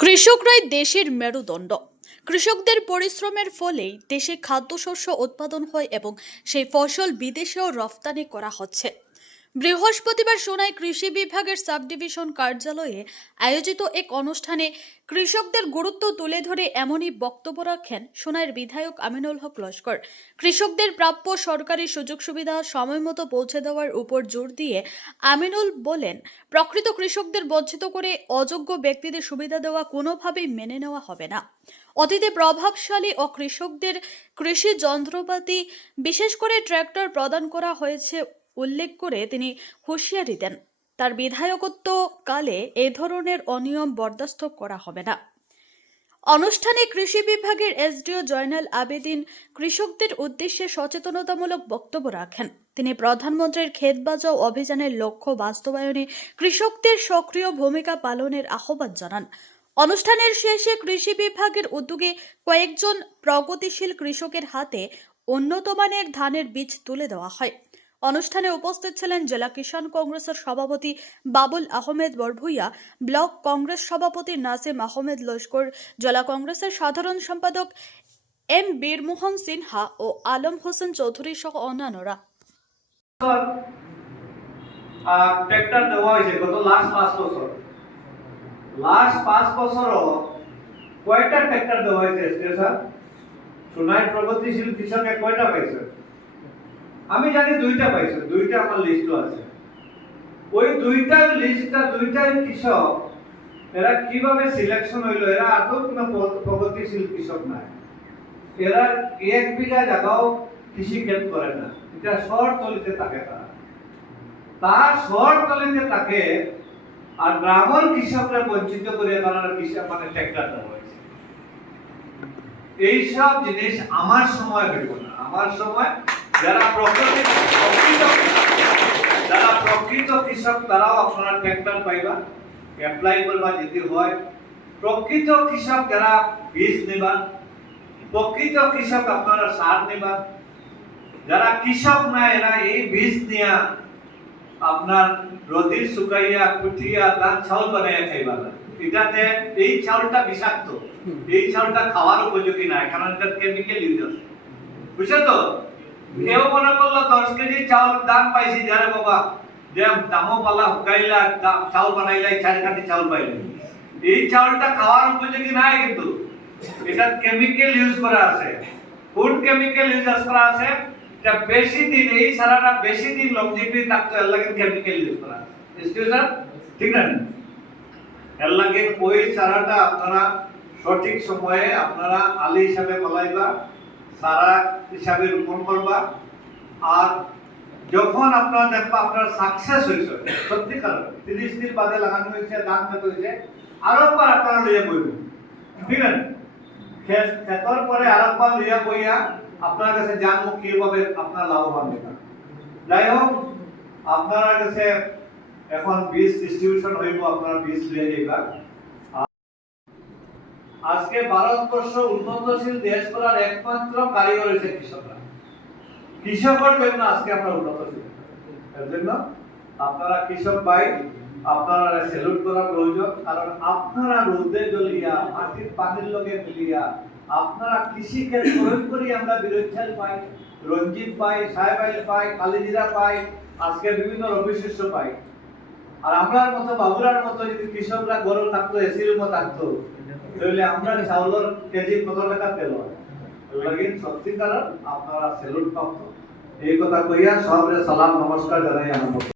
কৃষকরাই দেশের মেরুদণ্ড। কৃষকদের পরিশ্রমের ফলেই দেশে খাদ্যশস্য উৎপাদন হয় এবং সেই ফসল বিদেশেও রফতানি করা হচ্ছে। বৃহস্পতিবার সোনাই কৃষি বিভাগের সাব ডিভিশন কার্যালয়ে আয়োজিত এক অনুষ্ঠানে কৃষকদের গুরুত্ব তুলে ধরে এমনই বক্তব্য রাখেন সোনাইয়ের বিধায়ক আমিনুল হক লস্কর। কৃষকদের প্রাপ্য সরকারি সুযোগ সুবিধা সময়মতো পৌঁছে দেওয়ার উপর জোর দিয়ে আমিনুল বলেন, প্রকৃত কৃষকদের বঞ্চিত করে অযোগ্য ব্যক্তিদের সুবিধা দেওয়া কোনোভাবেই মেনে নেওয়া হবে না। অতীতে প্রভাবশালী ও কৃষকদের কৃষি যন্ত্রপাতি বিশেষ করে ট্র্যাক্টর প্রদান করা হয়েছে উল্লেখ করে তিনি হুঁশিয়ারি দেন, তার বিধায়কত্ব কালে এ ধরনের অনিয়ম বরদাস্ত করা হবে না। অনুষ্ঠানে কৃষি বিভাগের এসডিও জয়নাল আবেদিন কৃষকদের উদ্দেশ্যে সচেতনতামূলক বক্তব্য রাখেন। তিনি প্রধানমন্ত্রীর ক্ষেত বাঁচাও অভিযানের লক্ষ্য বাস্তবায়নে কৃষকদের সক্রিয় ভূমিকা পালনের আহ্বান জানান। অনুষ্ঠানের শেষে কৃষি বিভাগের উদ্যোগে কয়েকজন প্রগতিশীল কৃষকের হাতে উন্নতমানের ধানের বীজ তুলে দেওয়া হয়। অনুষ্ঠানে উপস্থিত ছিলেন জেলা কিষাণ কংগ্রেসের সভাপতি বাবুল আহমেদ বরভুইয়া, ব্লক কংগ্রেস সভাপতি নাসিম আহমেদ লস্কর, জেলা কংগ্রেসের সাধারণ সম্পাদক এম বীরমোহন সিনহা ও আলম হোসেন চৌধুরী সহ অন্যান্যরা। ট্র্যাক্টর দেওয়া হয়েছে গত লাস্ট 5 বছরও কয়টা ট্র্যাক্টর দেওয়া হয়েছে স্যার? সোনাই প্রগতিশীল কৃষকে কয়টা পাইছে? আমি জানি 2টা পাইছে, 2টা আমার লিস্টও আছে। ওই 2টার লিস্টটা 2টাই কৃষক, এরা কিভাবে সিলেকশন হইলো? এরা আদৌ কোনো প্রগতিশীল কৃষক নাই। এরা 1 বিঘা জায়গাও কৃষি ক্ষেত করে না, এটা শহর তলিতে থাকে। তার শহর তলিতে থাকে আর গ্রামের কৃষকরা বঞ্চিত করে তারা কৃষক মানে ট্র্যাক্টর দেওয়া হয়েছে। এইসব জিনিস আমার সময় হইব না। আমার সময় যারা প্রকৃত কৃষক তারাও আপনারা ট্র্যাক্টর পাইবা, অ্যাপ্লাই করবা যদি হয়। প্রকৃত কৃষক যারা বীজ নেবা, প্রকৃত কৃষক আপনারা সার নেবা। যারা কৃষক না এরা এই বীজ নিয়ে আপনার রোদির শুকাইয়া কুটিয়া তার চাউল বানাইয়া খাইবা না। এটাতে এই চাউলটা বিষাক্ত, এই চাউলটা খাওয়ার উপযোগী না, কারণ এটা কেমিক্যাল ইউজ আছে। বুঝছো তো? কেউ মনে করলো 10 কেজি চাউল দাম পাইছি, যারে বাবা যে দামও পালা হুকাইলা চাউল বানাইলা 4 কাঠি চাউল পাইলে, এই চাউলটা খাওয়ার উপযোগী নাই। কিন্তু এটা কেমিক্যাল ইউজ করা আছে, ফুড কেমিক্যাল ইউজ করা আছে। এটা বেশি দিন, এই সারাটা বেশি দিন লংজিভিটি থাকতো, এর লাগে কেমিক্যাল ইউজ করা আছে। স্যার ঠিক না? এর লাগে ওই সারাটা আপনারা সঠিক সময়ে আপনারা আলি হিসাবে বলাইবা, সারা হিসাবে রোপণ করবা। আর যখন আপনারা দেখবা আপনারা সাকসেস হয়েছে, সত্যিকার 30 দিন বাদে লাগানো হয়েছে, ধান খেতে হয়েছে, আরেকবার আপনারা লইয়া বইবেন। ঠিক আছে? খেতর পরে আরেকবার লইয়া বইয়া আপনার কাছে জানবো কিভাবে আপনারা লাভবান হবেন। যাই হোক, আপনারা কাছে এখন বীজ ডিস্ট্রিবিউশন হইব, আপনারা বীজ লিয়ে যাইবা। আজকে ভারতবর্ষ উন্নতশীল দেশ করার একমাত্র কারিগর হচ্ছে কৃষকরা। কৃষকের জন্য আজকে আমরা উন্নতশীল। এর জন্য আপনারা কৃষক ভাই, আপনারা স্যালুট করা প্রয়োজন। কারণ আপনারা রোদে জ্বলিয়া মাটির পানির লগে মিলিয়া আপনারা কৃষি ক্ষেত প্রয়োগ করি আমরা বিরোধী পাই, রঞ্জিত পাই, সাহেবাইল পাই, কালিজিরা পাই, আজকে বিভিন্ন রবি শস্য পাই। আর আমরার মতো বাবুরার মতো যদি কৃষকরা গরু থাকতো, এসি রুমও থাকতো, তাহলে আমরা চাউলের কেজি কত টাকা পেল? লাগিন সত্যিকার আপনারা স্যালুট প্রাপ্ত। এই কথা কইয়া সবরে সালাম নমস্কার জানাই আমার।